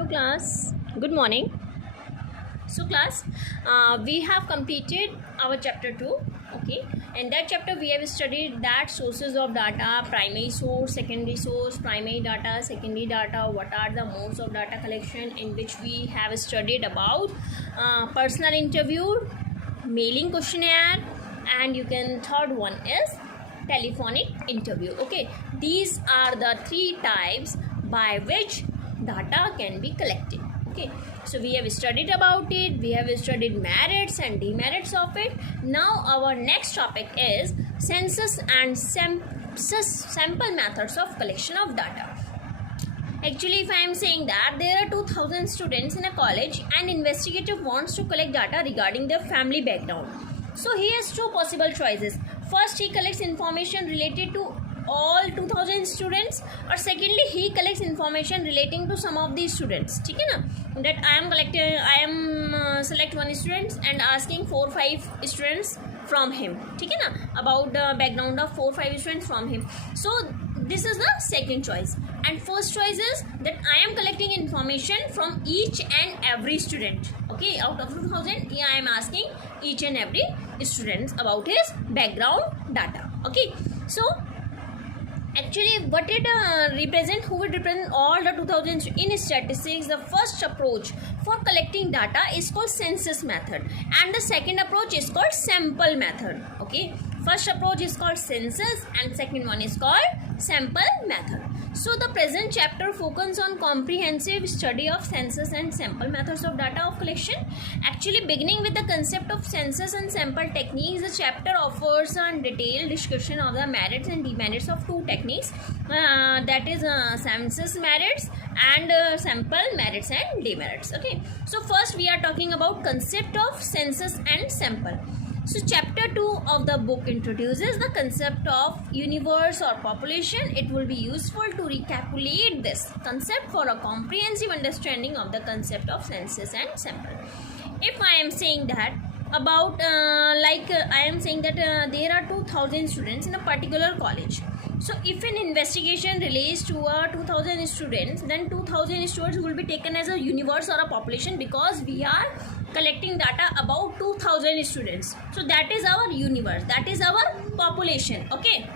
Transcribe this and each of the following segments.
Hello class, good morning. So class, we have completed our chapter 2. Okay, in that chapter we have studied that sources of data, primary source, secondary source, primary data, secondary data, what are the modes of data collection, in which we have studied about personal interview, mailing questionnaire, and third one is telephonic interview. Okay, these are the three types by which data can be collected. Okay, so we have studied about it, we have studied merits and demerits of it. Now our next topic is census and sample methods of collection of data. Actually, if I am saying that there are 2000 students in a college and investigator wants to collect data regarding their family background, so he has two possible choices. First, he collects information related to all 2000 students, or secondly he collects information relating to some of these students. ठीक है ना, that I am select one student and asking 4-5 students from him. ठीक है ना, about the background of 4-5 students from him. So this is the second choice, and first choice is that I am collecting information from each and every student. Okay, out of 2000 I am asking each and every student about his background data. Okay, so actually what it represent, who would represent all the 2000 in statistics? The first approach for collecting data is called census method, and the second approach is called sample method. Okay, first approach is called census and second one is called sample method. So the present chapter focuses on comprehensive study of census and sample methods of data of collection. Actually, beginning with the concept of census and sample techniques, the chapter offers a detailed discussion of the merits and demerits of two techniques, that is census merits and sample merits and demerits. Okay, so first we are talking about concept of census and sample. So chapter 2 of the book introduces the concept of universe or population. It will be useful to recapitulate this concept for a comprehensive understanding of the concept of census and sample. If I am saying that about I am saying that there are 2000 students in a particular college. So if an investigation relates to 2000 students, then 2000 students will be taken as a universe or a population, because we are collecting data about 2000 students. So that is our universe, that is our population. Okay,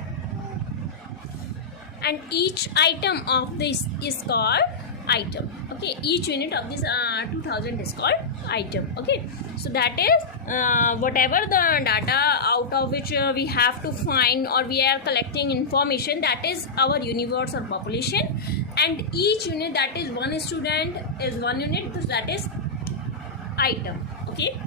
and each item of this is called item. Okay, each unit of this 2000 is called item. Okay, so that is whatever the data out of which we have to find or we are collecting information, that is our universe or population, and each unit, that is one student is one unit, so that is item. Okay,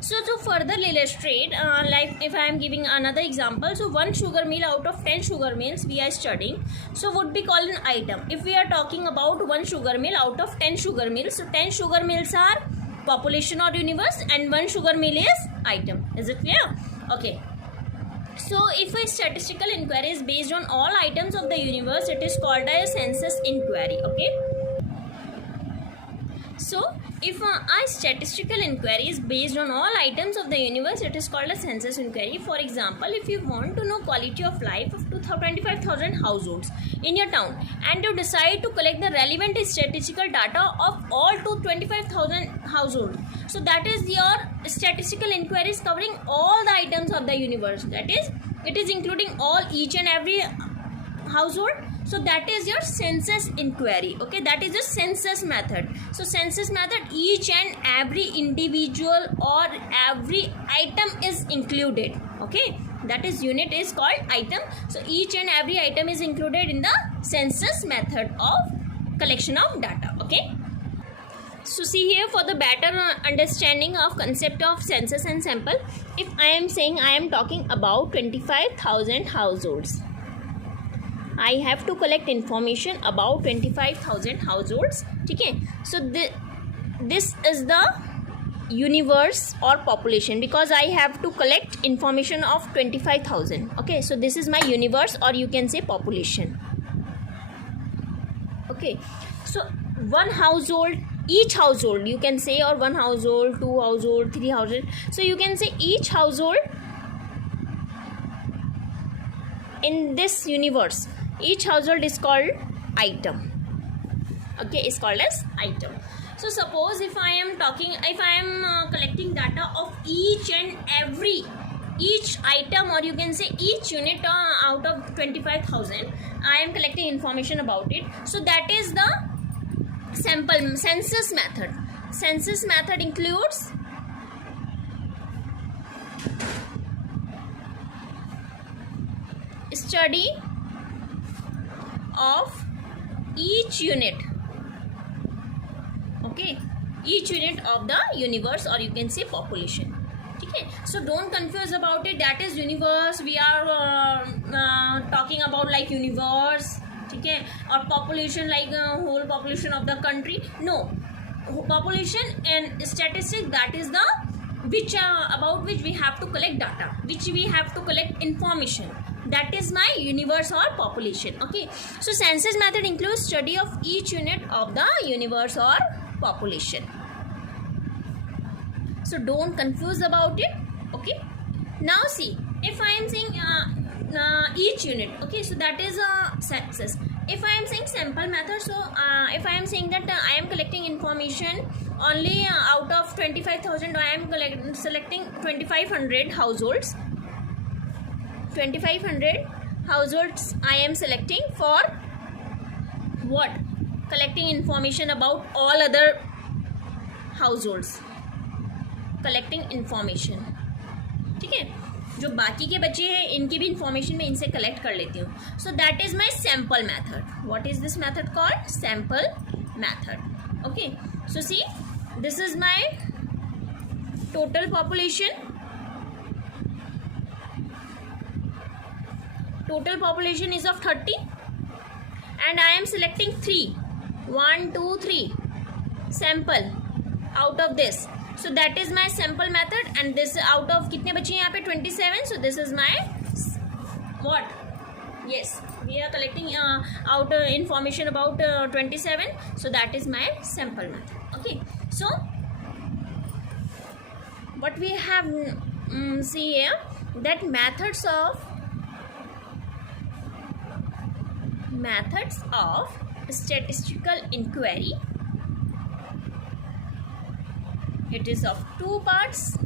so to further illustrate, like if I am giving another example, so one sugar meal out of 10 sugar meals we are studying, so would be called an item. If we are talking about one sugar meal out of 10 sugar meals, so 10 sugar meals are population or universe and one sugar meal is item. Is it clear? Okay, so if a statistical inquiry is based on all items of the universe, it is called a census inquiry. Okay, so if a statistical inquiry is based on all items of the universe, it is called a census inquiry. For example, if you want to know quality of life of 25,000 households in your town and you decide to collect the relevant statistical data of all to 25,000 households, so that is your statistical inquiry is covering all the items of the universe, that is it is including all each and every household. So that is your census inquiry. Okay, that is the census method. So census method, each and every individual or every item is included. Okay, that is unit is called item. So each and every item is included in the census method of collection of data. Okay, so see here, for the better understanding of concept of census and sample, if I am saying I am talking about 25,000 households, I have to collect information about 25,000 households. Okay, so this is the universe or population, because I have to collect information of 25,000. Okay, so this is my universe, or you can say population. Okay, so one household, each household you can say, or one household, two household, three household, so you can say each household in this universe, each household is called item. Okay, is called as item. So suppose if I am collecting data of each item, or you can say each unit out of 25,000, I am collecting information about it. So that is the census method. Census method includes study of each unit. Okay, each unit of the universe, or you can say population. Okay, so don't confuse about it. That is universe. We are talking about like universe. Okay, or population like whole population of the country. No, population and statistic, that is the about which we have to collect data, which we have to collect information. That is my universe or population. Okay, so census method includes study of each unit of the universe or population. So don't confuse about it. Okay, now see, if I am saying each unit, okay, so that is a census. If I am saying sample method, so if I am saying that I am collecting information only out of 25,000, I am selecting 2,500 households. 2,500 households I am selecting for what? Collecting information about all other households. Collecting information. ठीक है, जो बाकी के बच्चे हैं इनकी भी information मैं इनसे कलेक्ट कर लेती हूँ. So that is my sample method. What is this method called? Sample method. Okay, so see, this is my total population. Total population is of 30 and I am selecting 1, 2, 3 sample out of this. So that is my sample method, and this out of कितने बचे हैं यहाँ पे? 27. So this is my what? Yes, we are collecting out information about 27. So that is my sample method. Okay, so what we have see here, that methods of statistical inquiry, it is of two parts.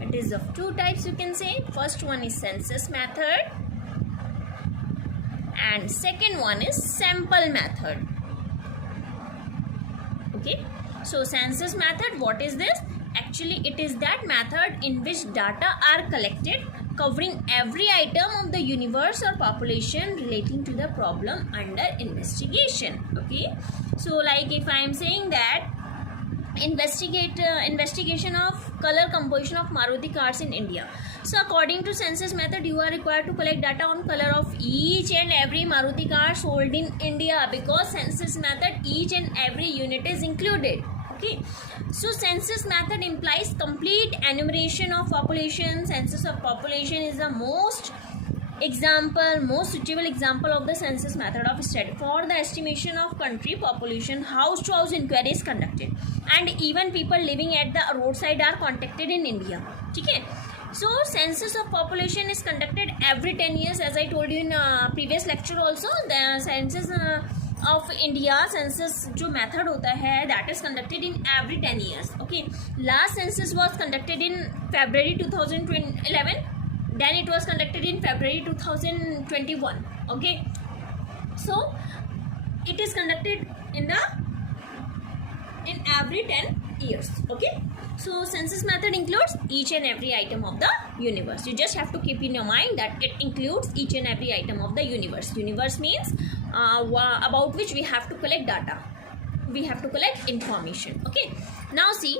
It is of two types, you can say. First one is census method and second one is sample method. Okay, so census method, what is this? Actually it is that method in which data are collected covering every item of the universe or population relating to the problem under investigation. Okay, so like if I am saying that investigation of color composition of Maruti cars in India. So according to census method, you are required to collect data on color of each and every Maruti car sold in India, because census method each and every unit is included. Okay, so census method implies complete enumeration of population. Census of population is the most suitable example of the census method of study. For the estimation of country population, house to house inquiry is conducted, and even people living at the roadside are contacted in India. Okay, so census of population is conducted every 10 years, as I told you in previous lecture also. The census of India census जो method होता है, that is conducted in every 10 years. Okay, last census was conducted in February 2011. Then it was conducted in February 2021. Okay, so it is conducted in every 10 years. Okay, so census method includes each and every item of the universe. You just have to keep in your mind that it includes each and every item of the universe. Universe means about which we have to collect data, we have to collect information. Okay, now see,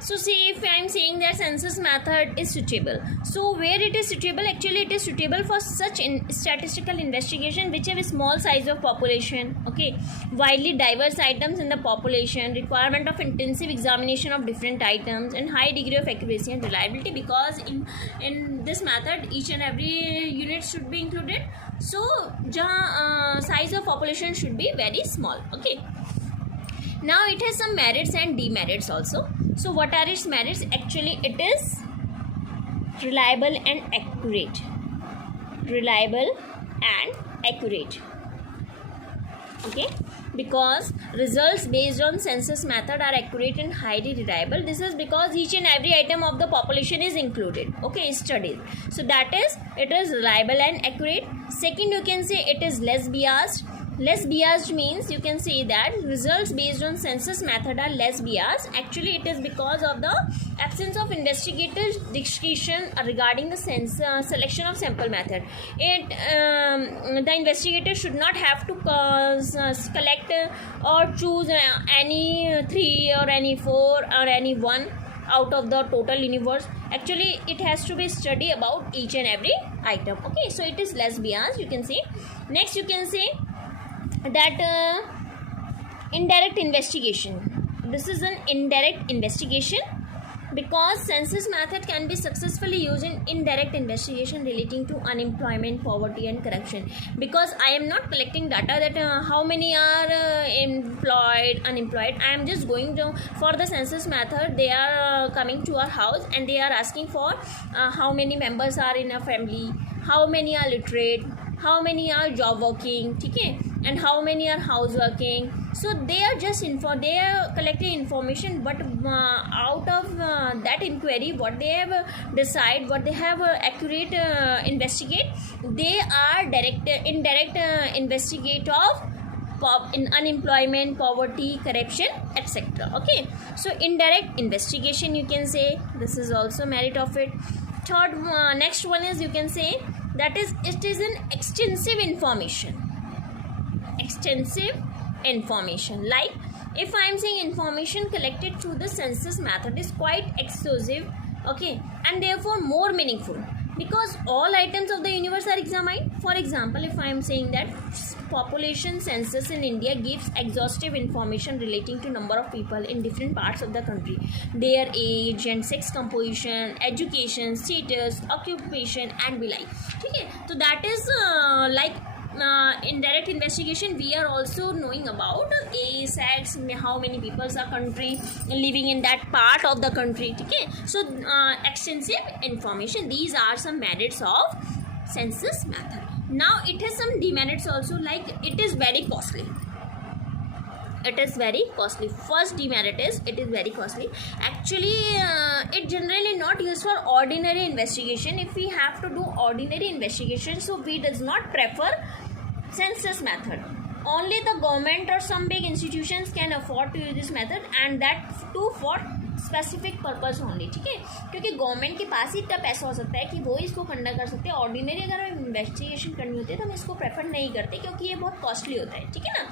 so see, if I am saying that census method is suitable, so where it is suitable? Actually it is suitable for such statistical investigation which have a small size of population, okay, widely diverse items in the population, requirement of intensive examination of different items, and high degree of accuracy and reliability, because in this method each and every unit should be included. So जहाँ size of population should be very small. Okay, now it has some merits and demerits also. So what are its merits? Actually it is reliable and accurate. Reliable and accurate. Okay, because results based on census method are accurate and highly reliable. This is because each and every item of the population is included, okay, studied. So that is, it is reliable and accurate. Second, you can say it is less biased. Less biased means you can say that results based on census method are less biased. Actually, it is because of the absence of investigative discretion regarding the selection of sample method. The investigator should not have to collect or choose any 3 or any 4 or any 1 out of the total universe. Actually, it has to be study about each and every item. Okay, so it is less biased, you can say. Next, you can say that indirect investigation. This is an indirect investigation because census method can be successfully used in indirect investigation relating to unemployment, poverty and corruption. Because I am not collecting data that how many are employed, unemployed. I am just going to, for the census method, they are coming to our house and they are asking for how many members are in a family, how many are literate, how many are job working, okay, and how many are house working. So they are just they are collecting information, but out of that inquiry, what they have decide, what they have accurate investigate, they are indirect investigate of in unemployment, poverty, corruption, etc. Okay, so indirect investigation, you can say, this is also merit of it. Third, next one is, you can say that is, it is an extensive information. Extensive information, like if I am saying information collected through the census method is quite exclusive, okay, and therefore more meaningful because all items of the universe are examined. For example, if I am saying that population census in India gives exhaustive information relating to number of people in different parts of the country, their age and sex composition, education, status, occupation and be like, okay. So that is like indirect investigation. We are also knowing about age, sex, how many people are country living in that part of the country, okay. So extensive information, these are some merits of census method. Now it has some demerits also, like it is very costly. It is very costly. First demerit is it is very costly. Actually, it generally not used for ordinary investigation. If we have to do ordinary investigation, so we does not prefer census method. Only the government or some big institutions can afford to use this method, and that too for specific purpose only, ठीक है, क्योंकि government के पास ही इतना पैसा हो सकता है कि वो इसको कंडक्ट कर सकते हैं. ऑर्डिनरी अगर हमें इन्वेस्टिगेशन करनी होती है तो हम इसको प्रेफर नहीं करते क्योंकि ये बहुत कॉस्टली होता है, ठीक है ना.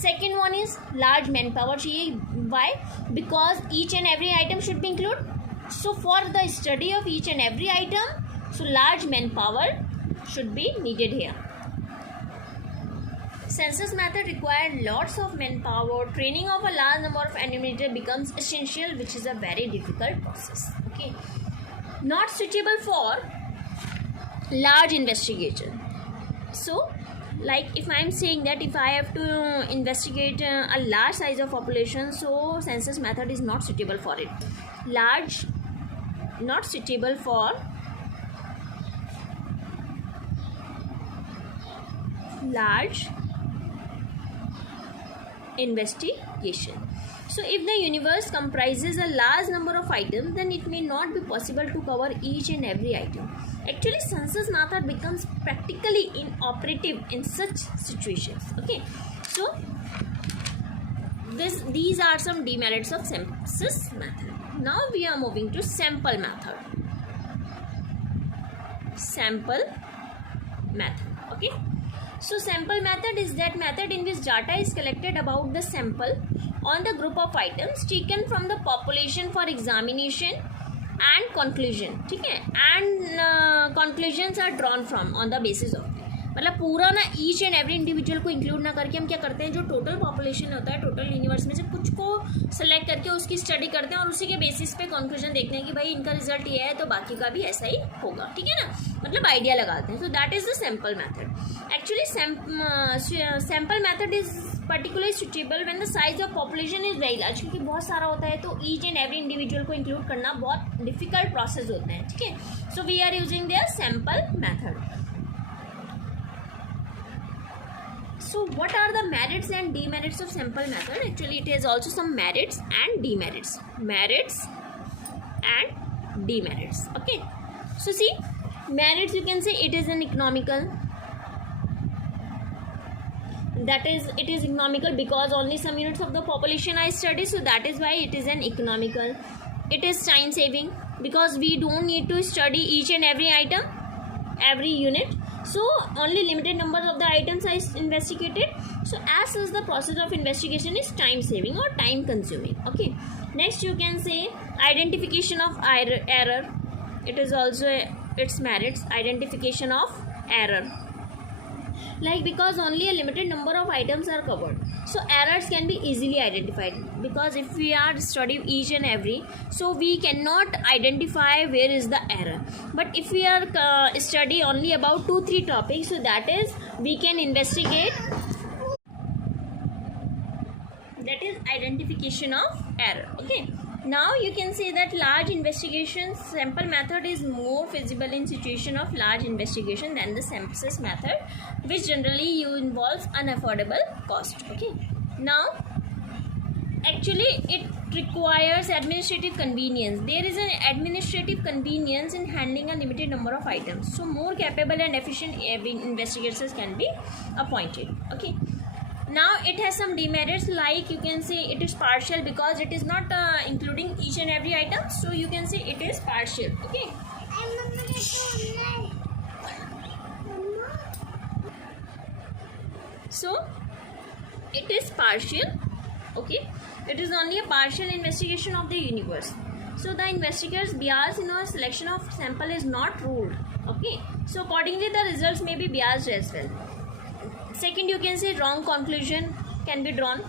Second one is large manpower चाहिए. Why? Because each and every item should be include. So for the study of each and every item, so large manpower should be needed here. Census method required lots of manpower. Training of a large number of enumerators becomes essential, which is a very difficult process. Okay, not suitable for large investigation. So, like if I am saying that if I have to investigate a large size of population, so census method is not suitable for it. Large, not suitable for large investigation. So if the universe comprises a large number of items, then it may not be possible to cover each and every item. Actually, census method becomes practically inoperative in such situations. Okay, so these are some demerits of census method. Now we are moving to sample method. Sample method. Okay, so sample method is that method in which data is collected about the sample on the group of items taken from the population for examination and conclusion, ठीक है, and conclusions are drawn from on the basis of. मतलब पूरा ना each and every individual को include ना करके हम क्या करते हैं, जो टोटल पॉपुलेशन होता है टोटल यूनिवर्स में से कुछ को सेलेक्ट करके उसकी स्टडी करते हैं और उसी के बेसिस पे कंक्लूजन देखते हैं कि भाई इनका रिजल्ट ये है तो बाकी का भी ऐसा ही होगा, ठीक है ना, मतलब आइडिया लगाते हैं. So that is the sample method. Actually sample method is particularly suitable when the size of population is very large, क्योंकि बहुत सारा होता है तो ईच एंड एवरी इंडिविजुअल को इंक्लूड करना बहुत डिफिकल्ट प्रोसेस होता है, ठीक है. So we are using their sample method. So what are the merits and demerits of sample method? Actually it has also some merits and demerits. Merits and demerits. Okay. So see, merits, you can say it is an economical. That is, it is economical because only some units of the population are studied, so that is why it is an economical. It is time saving because we don't need to study each and every item, every unit, so only limited number of the items are investigated. So as such the process of investigation is time saving or time consuming. Okay. Next you can say identification of error. It is also its merits, identification of error. Like because only a limited number of items are covered, so errors can be easily identified, because if we are studying each and every, so we cannot identify where is the error. But if we are study only about 2-3 topics, so that is we can investigate. That is identification of error. Okay. Now you can say that large investigation sample method is more feasible in situation of large investigation than the census method, which generally involves unaffordable cost. Okay. Now actually it requires administrative convenience. There is an administrative convenience in handling a limited number of items, so more capable and efficient investigators can be appointed. Okay. Now it has some demerits, like you can say it is partial because it is not including each and every item, so you can say it is partial. Okay. So it is partial. Okay. It is only a partial investigation of the universe, so the investigator's bias in our selection of sample is not ruled. Okay. So accordingly the results may be biased as well. Second, you can say wrong conclusion can be drawn.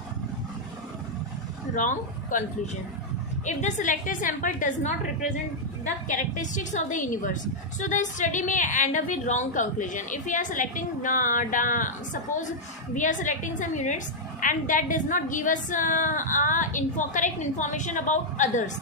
Wrong conclusion. If the selected sample does not represent the characteristics of the universe, so the study may end up with wrong conclusion. If we are selecting, suppose we are selecting some units and that does not give us correct information about others,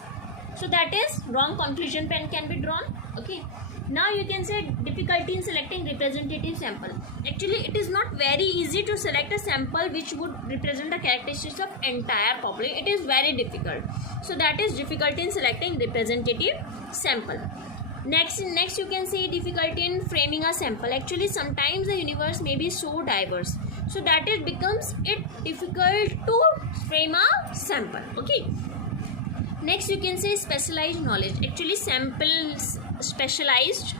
so that is wrong conclusion can be drawn. Okay. Now you can say difficulty in selecting representative sample. Actually it is not very easy to select a sample which would represent the characteristics of entire population. It is very difficult. So that is difficulty in selecting representative sample. Next you can say difficulty in framing a sample. Actually sometimes the universe may be so diverse, so that it becomes difficult to frame a sample. Okay. Next you can say specialized knowledge. Actually samples specialized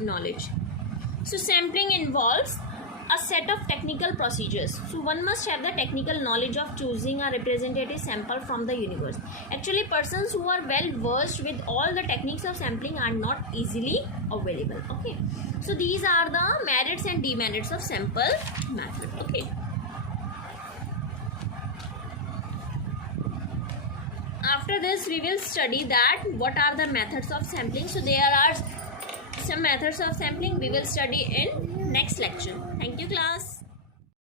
knowledge. So sampling involves a set of technical procedures, so one must have the technical knowledge of choosing a representative sample from the universe. Actually persons who are well versed with all the techniques of sampling are not easily available. Okay. So these are the merits and demerits of sample method. Okay. After this we will study that what are the methods of sampling. So there are some methods of sampling we will study in next lecture. Thank you class.